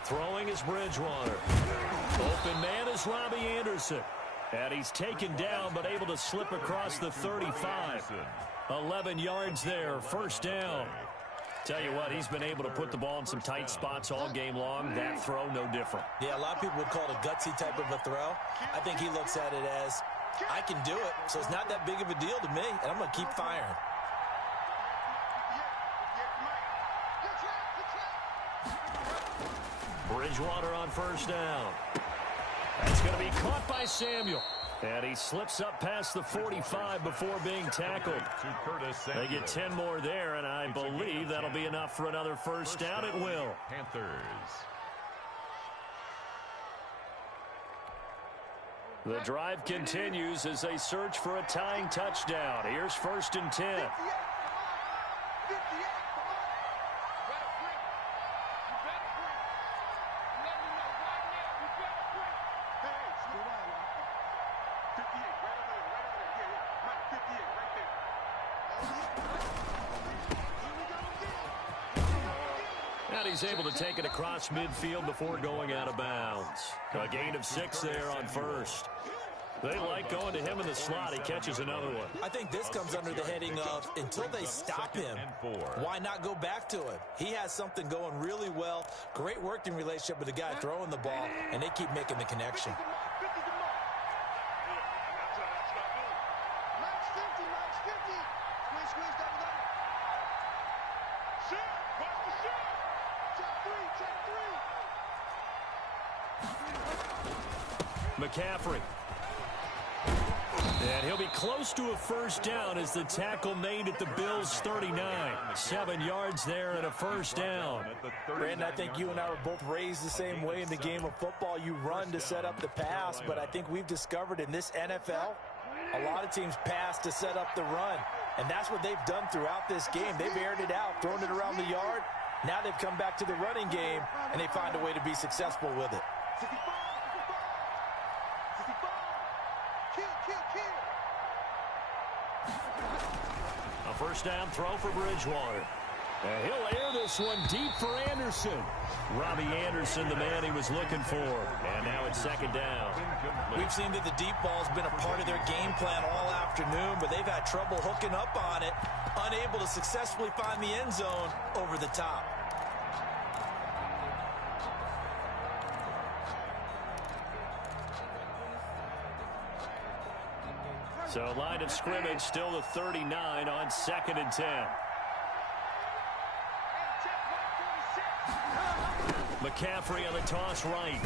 Throwing is Bridgewater. Open man is Robbie Anderson. And he's taken down but able to slip across the 35. 11 yards there, first down. Tell you what, he's been able to put the ball in some tight spots all game long. That throw, no different. Yeah, a lot of people would call it a gutsy type of a throw. I think he looks at it as, I can do it, so it's not that big of a deal to me, and I'm going to keep firing. Bridgewater on first down. That's going to be caught by Samuel. And he slips up past the 45 before being tackled. They get 10 more there, and I believe that'll be enough for another first down. It will. Panthers. The drive continues as they search for a tying touchdown. Here's 1st and 10. He's able to take it across midfield before going out of bounds. A gain of 6 there on first. They like going to him in the slot. He catches another one. I think this comes under the heading of, until they stop him, why not go back to him? He has something going really well. Great working relationship with the guy throwing the ball, and they keep making the connection. McCaffrey. And he'll be close to a first down as the tackle made at the Bills' 39. 7 yards there and a first down. Brandon, I think you and I were both raised the same way in the game of football. You run to set up the pass, but I think we've discovered in this NFL, a lot of teams pass to set up the run. And that's what they've done throughout this game. They've aired it out, thrown it around the yard. Now they've come back to the running game, and they find a way to be successful with it. A first down throw for Bridgewater. And he'll air this one deep for Anderson. Robbie Anderson, the man he was looking for. And now it's second down. We've seen that the deep ball's been a part of their game plan all afternoon, but they've had trouble hooking up on it, unable to successfully find the end zone over the top. So line of scrimmage still the 39 on 2nd and 10. McCaffrey on the toss right.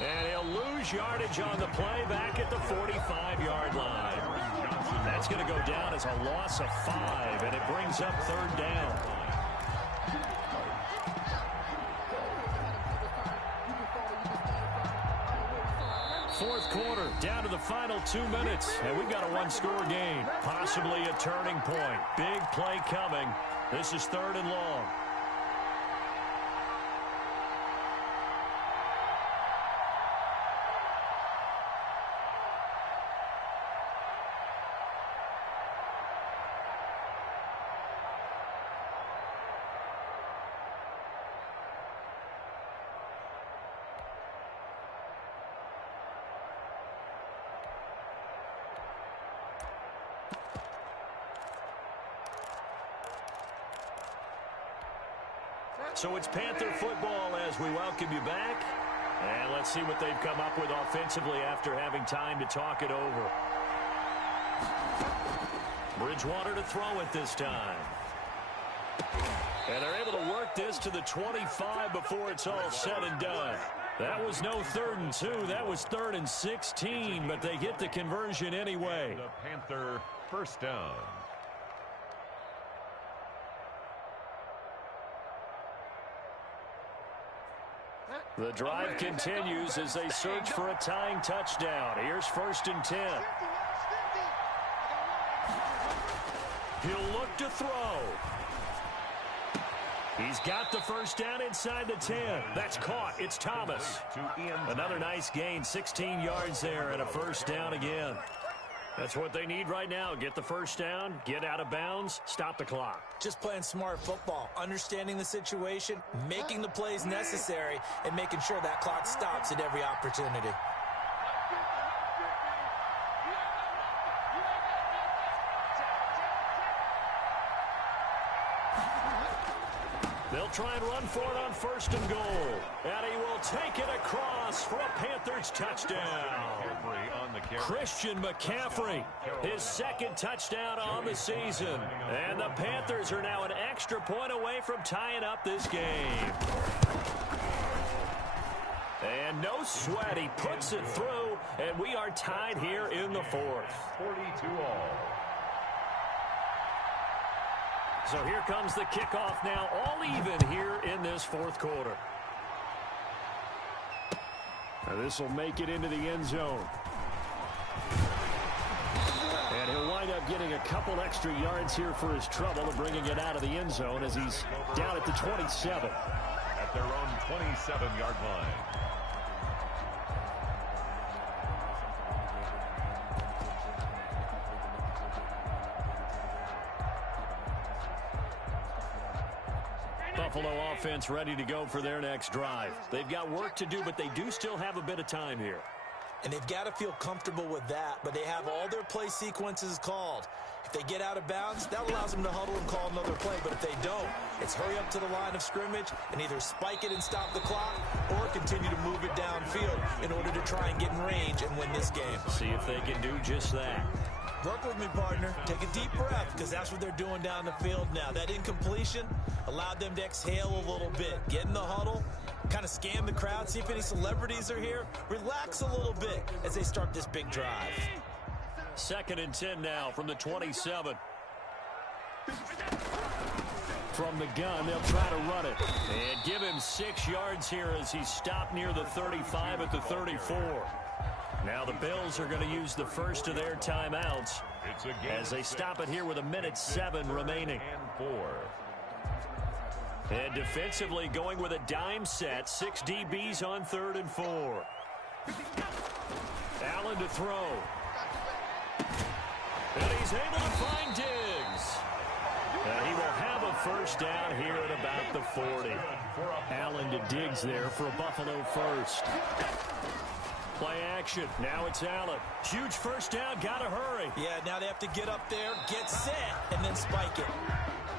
And he'll lose yardage on the play back at the 45-yard line. That's going to go down as a loss of 5, and it brings up 3rd down. Fourth quarter, down to the final 2 minutes, and we've got a one-score game, possibly a turning point. Big play coming. This is 3rd and long. So it's Panther football as we welcome you back. And let's see what they've come up with offensively after having time to talk it over. Bridgewater to throw it this time. And they're able to work this to the 25 before it's all said and done. That was no 3rd and 2. That was 3rd and 16, but they get the conversion anyway. The Panther first down. The drive continues as they search for a tying touchdown. Here's 1st and 10. He'll look to throw. He's got the first down inside the 10. That's caught. It's Thomas. Another nice gain, 16 yards there, and a first down again. That's what they need right now. Get the first down, get out of bounds, stop the clock. Just playing smart football, understanding the situation, making the plays necessary, and making sure that clock stops at every opportunity. They'll try and run for it on 1st and goal. And he will take it across for a Panthers touchdown. Christian McCaffrey, his 2nd touchdown on the season. And the Panthers are now an extra point away from tying up this game. And no sweat, he puts it through, and we are tied here in the 4th. 42-all. So here comes the kickoff now, all even here in this 4th quarter. Now this will make it into the end zone. And he'll wind up getting a couple extra yards here for his trouble and bringing it out of the end zone as he's down at the 27. At their own 27-yard line. Buffalo offense ready to go for their next drive. They've got work to do, but they do still have a bit of time here. And they've got to feel comfortable with that, but they have all their play sequences called. If they get out of bounds, that allows them to huddle and call another play. But if they don't, it's hurry up to the line of scrimmage and either spike it and stop the clock or continue to move it downfield in order to try and get in range and win this game. See if they can do just that. Work with me, partner. Take a deep breath, because that's what they're doing down the field now. That incompletion allowed them to exhale a little bit. Get in the huddle, kind of scan the crowd, see if any celebrities are here. Relax a little bit as they start this big drive. 2nd and 10 now from the 27. From the gun, they'll try to run it. And give him 6 yards here as he stopped near the 35 at the 34. Now the Bills are going to use the first of their timeouts as they stop it here with 1:07 remaining. And defensively going with a dime set. 6 DBs on 3rd and 4. Allen to throw. And he's able to find Diggs. And he will have a first down here at about the 40. Allen to Diggs there for a Buffalo first. Play action. Now it's Allen. Huge first down. Got to hurry. Yeah, now they have to get up there, get set, and then spike it.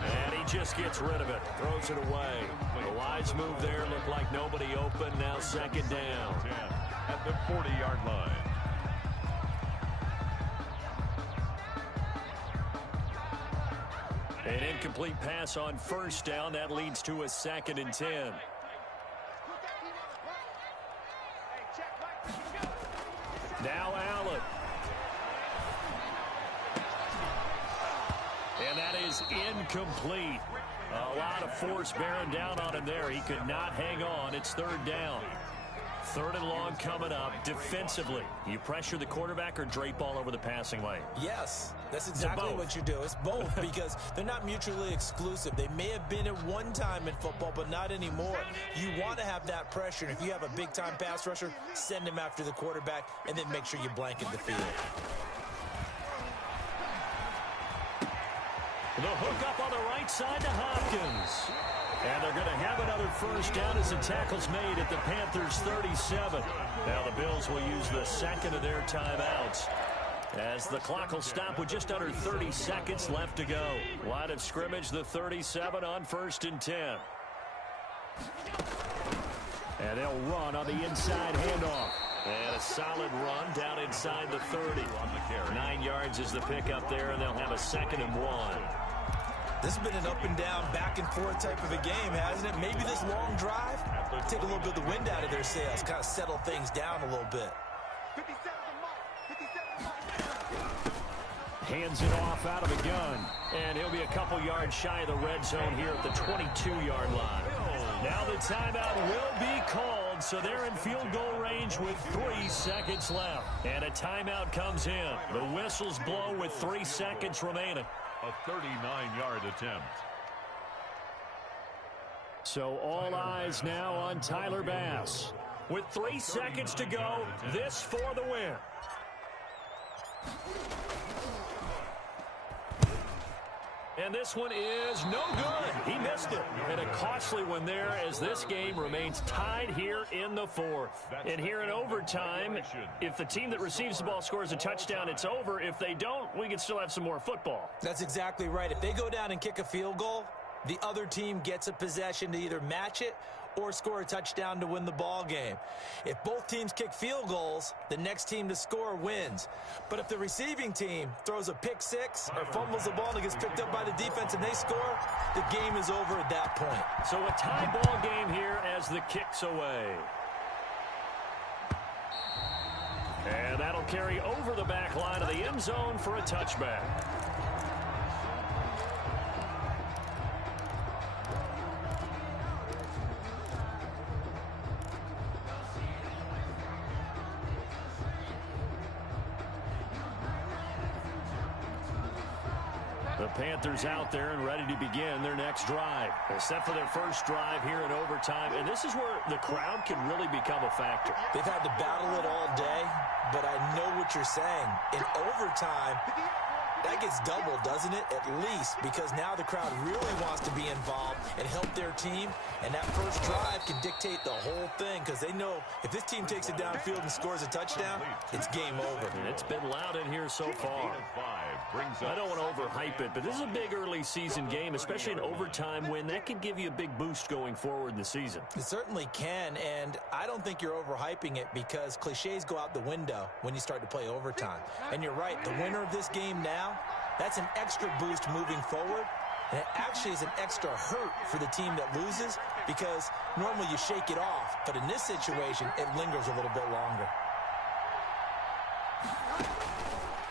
And he just gets rid of it. Throws it away. A wise move there. Looked like nobody open. Now 2nd down. At the 40-yard line. An incomplete pass on first down. That leads to a 2nd and 10. Now Allen. And that is incomplete. A lot of force bearing down on him there. He could not hang on. It's 3rd down. 3rd and long coming up. Defensively, you pressure the quarterback or drape all over the passing lane? Yes, that's exactly what you do. It's both because they're not mutually exclusive. They may have been at one time in football, but not anymore. You want to have that pressure. And if you have a big-time pass rusher, send him after the quarterback and then make sure you blanket the field. The hook up on the right side to Hopkins. And they're going to have another first down as the tackle's made at the Panthers' 37. Now the Bills will use the 2nd of their timeouts as the clock will stop with just under 30 seconds left to go. Line of scrimmage, the 37 on 1st and 10. And they'll run on the inside handoff. And a solid run down inside the 30. 9 yards is the pickup there, and they'll have a 2nd and 1. This has been an up-and-down, back-and-forth type of a game, hasn't it? Maybe this long drive, take a little bit of the wind out of their sails, kind of settle things down a little bit. Hands it off out of the gun. And he'll be a couple yards shy of the red zone here at the 22-yard line. Now the timeout will be called, so they're in field goal range with 3 seconds left. And a timeout comes in. The whistles blow with 3 seconds remaining. A 39-yard attempt. So all eyes now on Tyler Bass. With 3 seconds to go, this for the win. And this one is no good. He missed it. And a costly one there as this game remains tied here in the 4th. And here in overtime, if the team that receives the ball scores a touchdown, it's over. If they don't, we can still have some more football. That's exactly right. If they go down and kick a field goal, the other team gets a possession to either match it or score a touchdown to win the ball game. If both teams kick field goals, the next team to score wins. But if the receiving team throws a pick six or fumbles the ball and it gets picked up by the defense and they score, the game is over at that point. So a tie ball game here as the kick's away. And that'll carry over the back line of the end zone for a touchback. The Panthers out there and ready to begin their next drive. They're set for their first drive here in overtime, and this is where the crowd can really become a factor. They've had to battle it all day, but I know what you're saying. In overtime, That gets doubled, doesn't it? At least, because now the crowd really wants to be involved and help their team, and that first drive can dictate the whole thing because they know if this team takes it downfield and scores a touchdown, it's game over. And it's been loud in here so far. I don't want to overhype it, but this is a big early season game, especially an overtime win. That can give you a big boost going forward in the season. It certainly can, and I don't think you're overhyping it because cliches go out the window when you start to play overtime. And you're right, the winner of this game now, that's an extra boost moving forward, and it actually is an extra hurt for the team that loses because normally you shake it off, but in this situation, it lingers a little bit longer.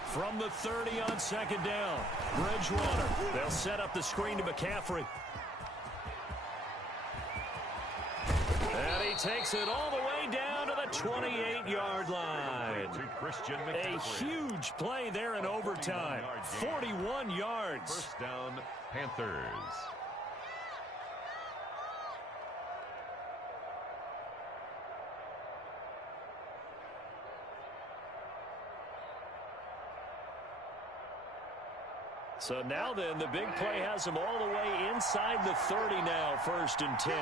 From the 30 on second down, Bridgewater. They'll set up the screen to McCaffrey. And he takes it all the way down to the 28-yard line. A huge play there in overtime. 41 yards. First down, Panthers. So now then, the big play has them all the way inside the 30 now, 1st and 10.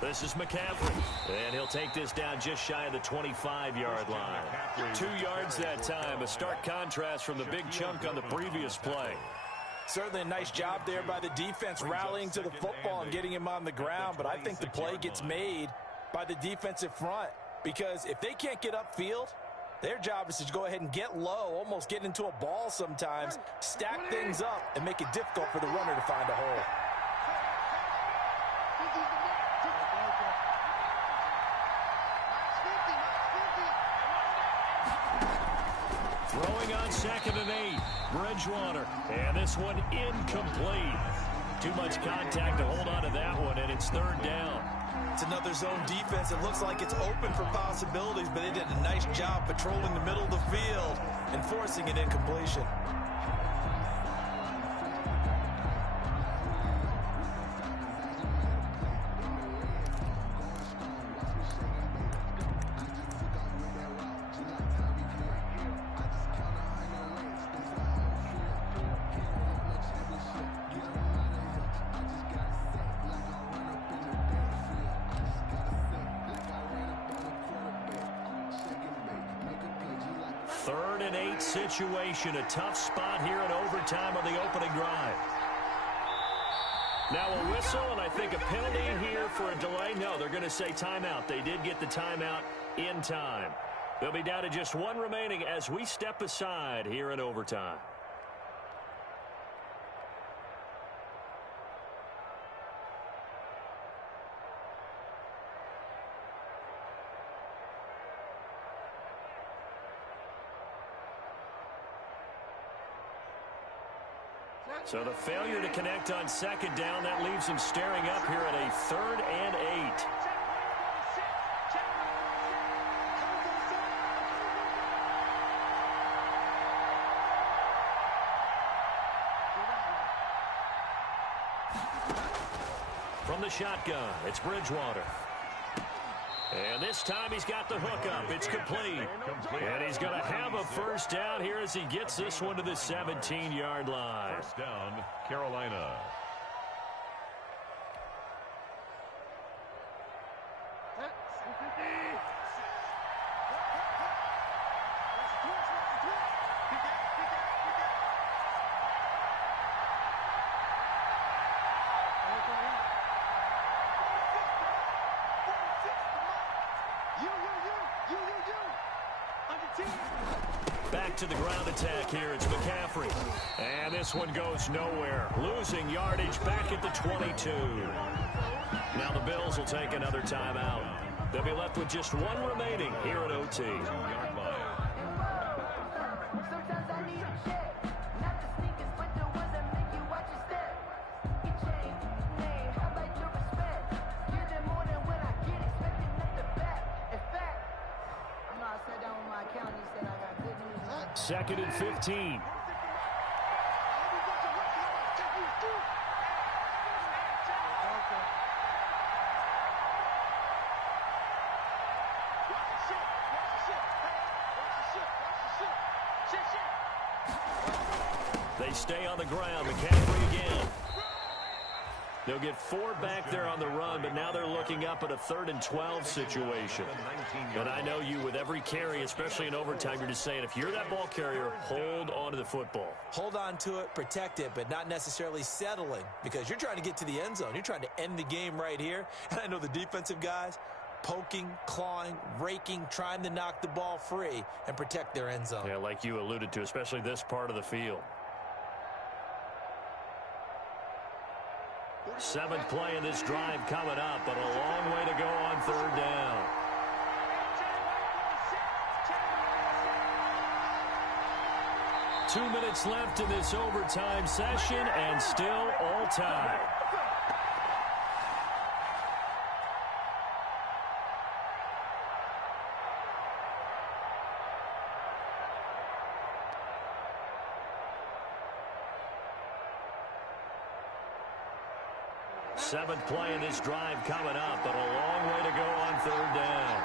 This is McCaffrey, and he'll take this down just shy of the 25-yard line. 2 yards that time, a stark contrast from the big chunk on the previous play. Certainly a nice job there by the defense rallying to the football and getting him on the ground, but I think the play gets made by the defensive front because if they can't get upfield, their job is to go ahead and get low, almost get into a ball sometimes, stack things up, and make it difficult for the runner to find a hole. Throwing on 2nd and 8, Bridgewater, and this one incomplete. Too much contact to hold on to that one, and it's 3rd down. It's another zone defense. It looks like it's open for possibilities, but they did a nice job patrolling the middle of the field and forcing an incompletion. Situation, a tough spot here in overtime on the opening drive. Now a whistle, and I think a penalty here for a delay. No, they're going to say timeout. They did get the timeout in time. They'll be down to just one remaining as we step aside here in overtime. So the failure to connect on 2nd down, that leaves him staring up here at a 3rd and 8. From the shotgun, it's Bridgewater. And this time he's got the hook up. It's complete. And he's going to have a first down here as he gets this one to the 17-yard line. First down, Carolina. Back to the ground attack here. It's McCaffrey. And this one goes nowhere. Losing yardage back at the 22. Now the Bills will take another timeout. They'll be left with just one remaining here at OT. Second and 15. They stay on the ground. McCaffrey again. They'll get 4 back there on the run, but now they're looking up at a 3rd and 12 situation. And I know you, with every carry, especially in overtime, you're just saying, if you're that ball carrier, hold on to the football. Hold on to it, protect it, but not necessarily settling, because you're trying to get to the end zone. You're trying to end the game right here. And I know the defensive guys poking, clawing, raking, trying to knock the ball free and protect their end zone. Yeah, like you alluded to, especially this part of the field. 7th play in this drive coming up, but a long way to go on 3rd down. Two minutes left in this overtime session, and still all tied. Seventh play in this drive coming up, but a long way to go on 3rd down.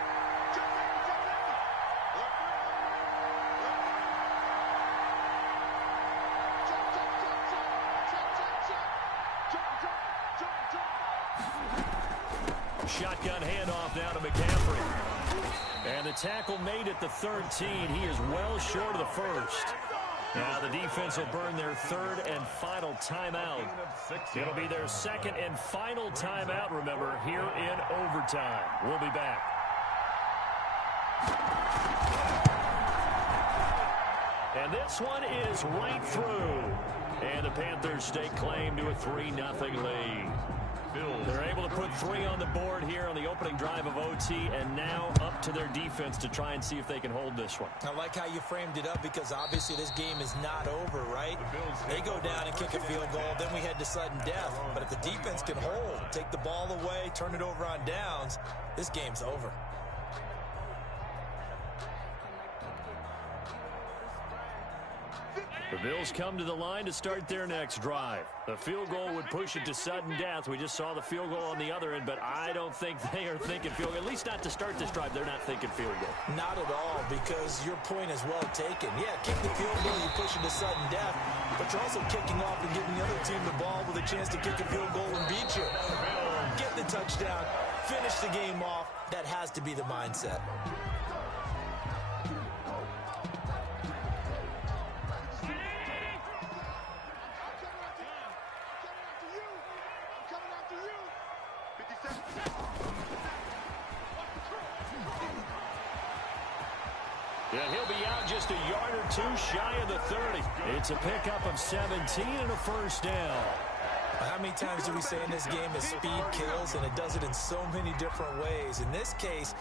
Shotgun handoff now to McCaffrey. And the tackle made at the 13. He is well short of the first. Now the defense will burn their 3rd and final timeout. It'll be their 2nd and final timeout, remember, here in overtime. We'll be back. And this one is right through. And the Panthers stake claim to a 3-0 lead. They're able to put 3 on the board here on the opening drive of OT, and now up to their defense to try and see if they can hold this one. I like how you framed it up, because obviously this game is not over, right? They go down and kick a field goal, then we head to sudden death. But if the defense can hold, take the ball away, turn it over on downs, this game's over. The Bills come to the line to start their next drive. The field goal would push it to sudden death. We just saw the field goal on the other end, but I don't think they are thinking field goal. At least not to start this drive. They're not thinking field goal. Not at all, because your point is well taken. Yeah, kick the field goal, you push it to sudden death, but you're also kicking off and giving the other team the ball with a chance to kick a field goal and beat you. Get the touchdown, finish the game off. That has to be the mindset. Yeah, he'll be out just a yard or 2 shy of the 30. It's a pickup of 17 and a 1st down. How many times do we say in this game that speed kills, and it does it in so many different ways? In this case,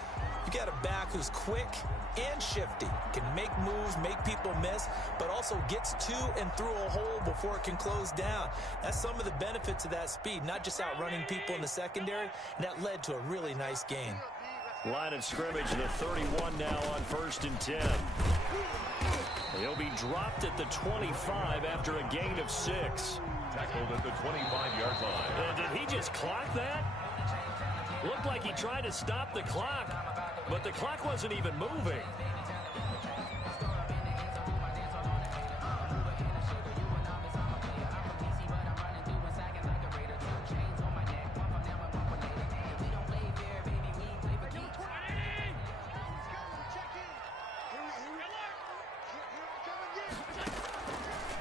you got a back who's quick and shifty, can make moves, make people miss, but also gets to and through a hole before it can close down. That's some of the benefits of that speed, not just outrunning people in the secondary, and that led to a really nice gain. Line of scrimmage, the 31 now on 1st and 10. He'll be dropped at the 25 after a gain of 6. Tackled at the 25-yard line. And did he just clock that? Looked like he tried to stop the clock, but the clock wasn't even moving.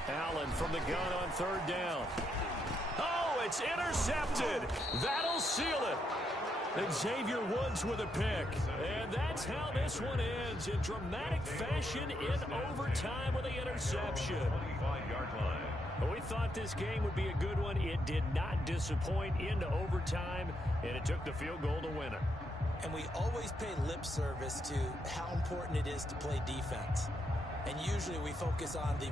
Allen from the gun on 3rd down. Oh, it's intercepted. That'll seal it. And Xavier Woods with a pick. And that's how this one ends, in dramatic fashion in overtime with the interception. 25-yard line. We thought this game would be a good one. It did not disappoint into overtime, and it took the field goal to win it. And we always pay lip service to how important it is to play defense. And usually we focus on the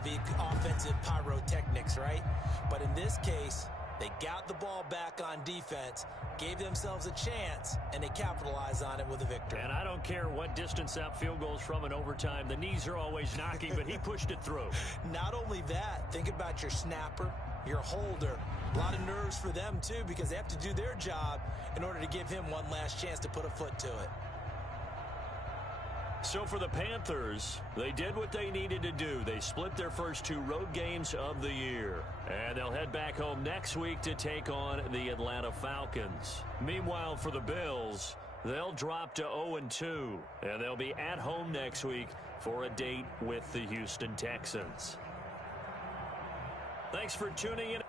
offensive pyrotechnics, right? But in this case, they got the ball back on defense, gave themselves a chance, and they capitalized on it with a victory. And I don't care what distance out field goals from in overtime. The knees are always knocking, but he pushed it through. Not only that, think about your snapper, your holder. A lot of nerves for them, too, because they have to do their job in order to give him one last chance to put a foot to it. So for the Panthers, they did what they needed to do. They split their first 2 road games of the year. And they'll head back home next week to take on the Atlanta Falcons. Meanwhile, for the Bills, they'll drop to 0-2. And they'll be at home next week for a date with the Houston Texans. Thanks for tuning in.